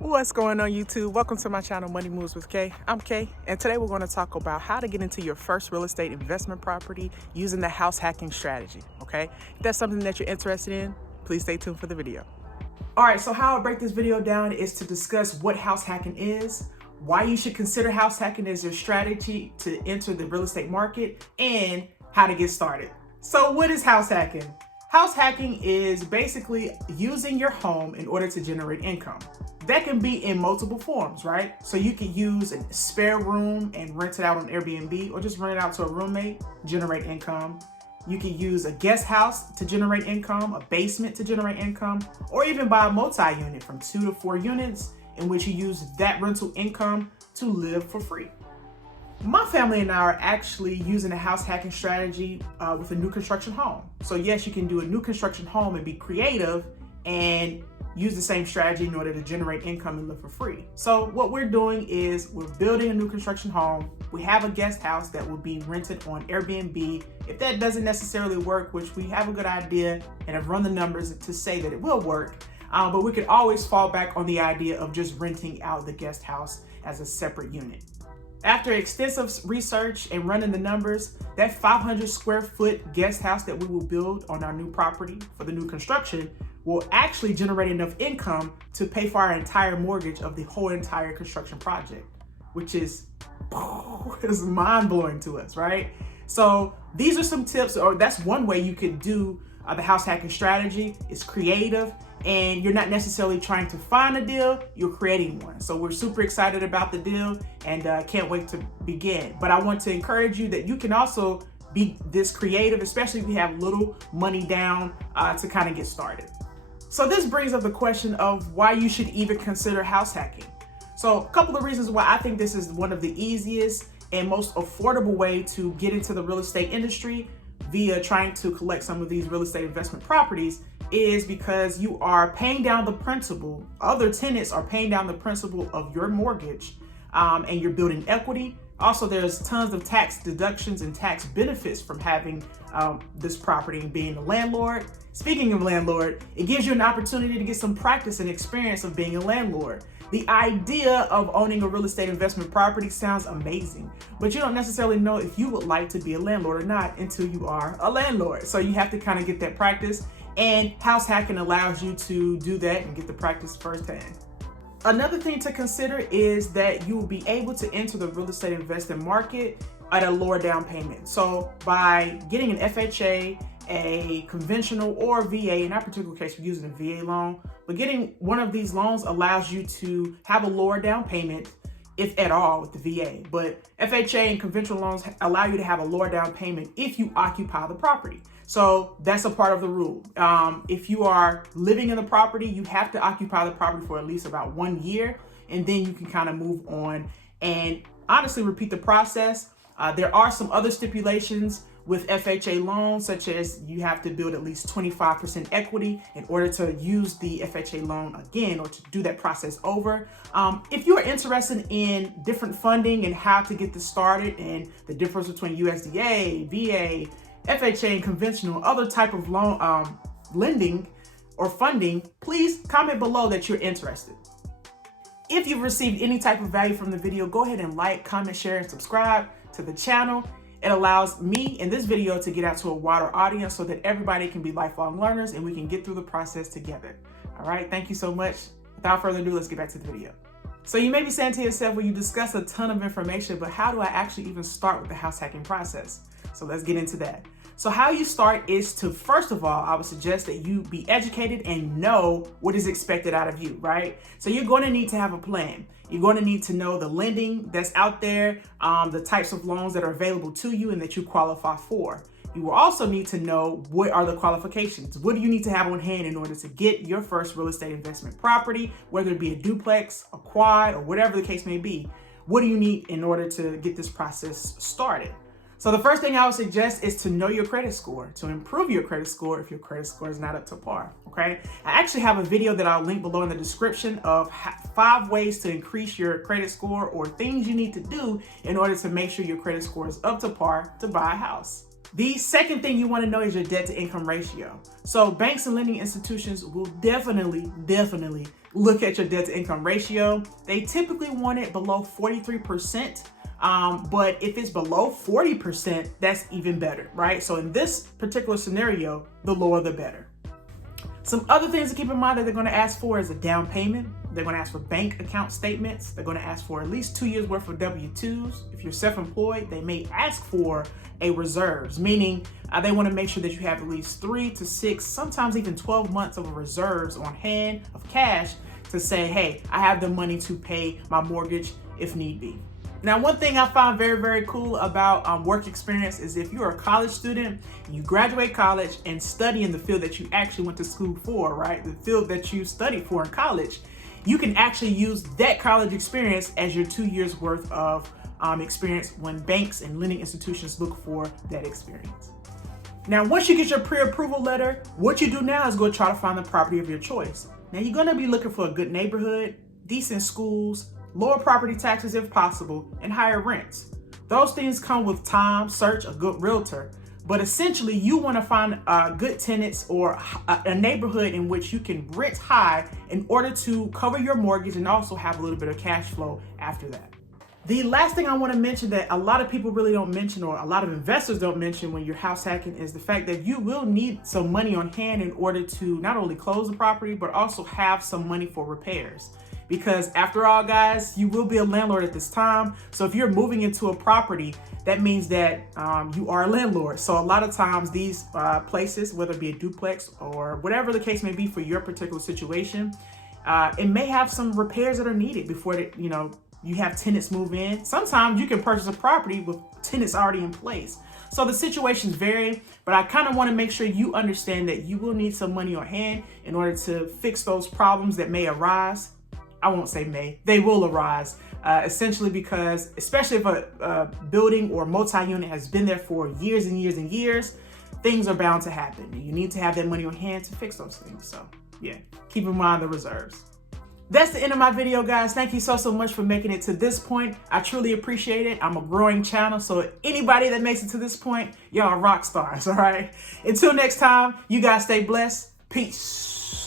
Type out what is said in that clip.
What's going on YouTube? Welcome to my channel, Money Moves with Kay. I'm Kay, and today we're going to talk about how to get into your first real estate investment property using the house hacking strategy, okay? If that's something that you're interested in, please stay tuned for the video. All right, so how I break this video down is to discuss what house hacking is, why you should consider house hacking as your strategy to enter the real estate market, and how to get started. So what is house hacking? House hacking is basically using your home in order to generate income. That can be in multiple forms, right? So you can use a spare room and rent it out on Airbnb, or just rent it out to a roommate, generate income. You can use a guest house to generate income, a basement to generate income, or even buy a multi-unit from 2 to 4 units in which you use that rental income to live for free. My family and I are actually using a house hacking strategy with a new construction home. So yes, you can do a new construction home and be creative and use the same strategy in order to generate income and live for free. So what we're doing is we're building a new construction home. We have a guest house that will be rented on Airbnb. If that doesn't necessarily work, which we have a good idea and have run the numbers to say that it will work, but we could always fall back on the idea of just renting out the guest house as a separate unit. After extensive research and running the numbers, that 500 square foot guest house that we will build on our new property for the new construction will actually generate enough income to pay for our entire mortgage of the whole entire construction project, which is mind-blowing to us, right? So these are some tips, or that's one way you could do the house hacking strategy. It's creative, and you're not necessarily trying to find a deal, you're creating one. So we're super excited about the deal and can't wait to begin. But I want to encourage you that you can also be this creative, especially if you have little money down to kind of get started. So this brings up the question of why you should even consider house hacking. So a couple of reasons why I think this is one of the easiest and most affordable way to get into the real estate industry via trying to collect some of these real estate investment properties is because you are paying down the principal. Other tenants are paying down the principal of your mortgage, and you're building equity. Also, there's tons of tax deductions and tax benefits from having this property and being a landlord. Speaking of landlord, it gives you an opportunity to get some practice and experience of being a landlord. The idea of owning a real estate investment property sounds amazing, but you don't necessarily know if you would like to be a landlord or not until you are a landlord. So you have to kind of get that practice, and house hacking allows you to do that and get the practice firsthand. Another thing to consider is that you will be able to enter the real estate investment market at a lower down payment. So by getting an FHA, a conventional, or VA, in our particular case, we're using a VA loan, but getting one of these loans allows you to have a lower down payment, if at all, with the VA. But FHA and conventional loans allow you to have a lower down payment if you occupy the property. So that's a part of the rule. If you are living in the property, you have to occupy the property for at least about 1 year, and then you can kind of move on and honestly repeat the process. There are some other stipulations with FHA loans, such as you have to build at least 25% equity in order to use the FHA loan again, or to do that process over. If you are interested in different funding and how to get this started and the difference between USDA, VA, FHA, and conventional, other type of loan lending or funding, please comment below that you're interested. If you've received any type of value from the video, go ahead and like, comment, share, and subscribe to the channel. It allows me in this video to get out to a wider audience so that everybody can be lifelong learners and we can get through the process together. All right, thank you so much. Without further ado, let's get back to the video. So you may be saying to yourself, well, you discuss a ton of information, but how do I actually even start with the house hacking process? So let's get into that. So how you start is to, first of all, I would suggest that you be educated and know what is expected out of you, right? So you're going to need to have a plan. You're going to need to know the lending that's out there, the types of loans that are available to you and that you qualify for. You will also need to know what are the qualifications. What do you need to have on hand in order to get your first real estate investment property, whether it be a duplex, a quad, or whatever the case may be. What do you need in order to get this process started? So the first thing I would suggest is to know your credit score, to improve your credit score if your credit score is not up to par, okay? I actually have a video that I'll link below in the description of 5 ways to increase your credit score, or things you need to do in order to make sure your credit score is up to par to buy a house. The second thing you want to know is your debt to income ratio. So banks and lending institutions will definitely look at your debt to income ratio. They typically want it below 43%. But if it's below 40%, that's even better, right? So in this particular scenario, the lower the better. Some other things to keep in mind that they're going to ask for is a down payment. They're going to ask for bank account statements. They're going to ask for at least 2 years worth of W-2s. If you're self-employed, they may ask for a reserves, meaning they want to make sure that you have at least 3 to 6, sometimes even 12 months of reserves on hand of cash to say, hey, I have the money to pay my mortgage if need be. Now, one thing I found very cool about work experience is if you're a college student, you graduate college and study in the field that you actually went to school for, right? The field that you studied for in college, you can actually use that college experience as your 2 years worth of experience when banks and lending institutions look for that experience. Now, once you get your pre-approval letter, what you do now is go try to find the property of your choice. Now, you're gonna be looking for a good neighborhood, decent schools, lower property taxes if possible, and higher rents. Those things come with time, search a good realtor, but essentially you want to find good tenants or a neighborhood in which you can rent high in order to cover your mortgage and also have a little bit of cash flow after that. The last thing I want to mention that a lot of people really don't mention, or a lot of investors don't mention when you're house hacking, is the fact that you will need some money on hand in order to not only close the property, but also have some money for repairs. Because after all, guys, you will be a landlord at this time. So if you're moving into a property, that means that you are a landlord. So a lot of times these places, whether it be a duplex or whatever the case may be for your particular situation, it may have some repairs that are needed before you have tenants move in. Sometimes you can purchase a property with tenants already in place. So the situations vary, but I kind of want to make sure you understand that you will need some money on hand in order to fix those problems that may arise. I won't say may, they will arise, essentially because, especially if a building or multi-unit has been there for years and years and years, things are bound to happen. You need to have that money on hand to fix those things. So yeah, keep in mind the reserves. That's the end of my video, guys. Thank you so much for making it to this point. I truly appreciate it. I'm a growing channel, so anybody that makes it to this point, y'all are rock stars, all right? Until next time, you guys stay blessed. Peace.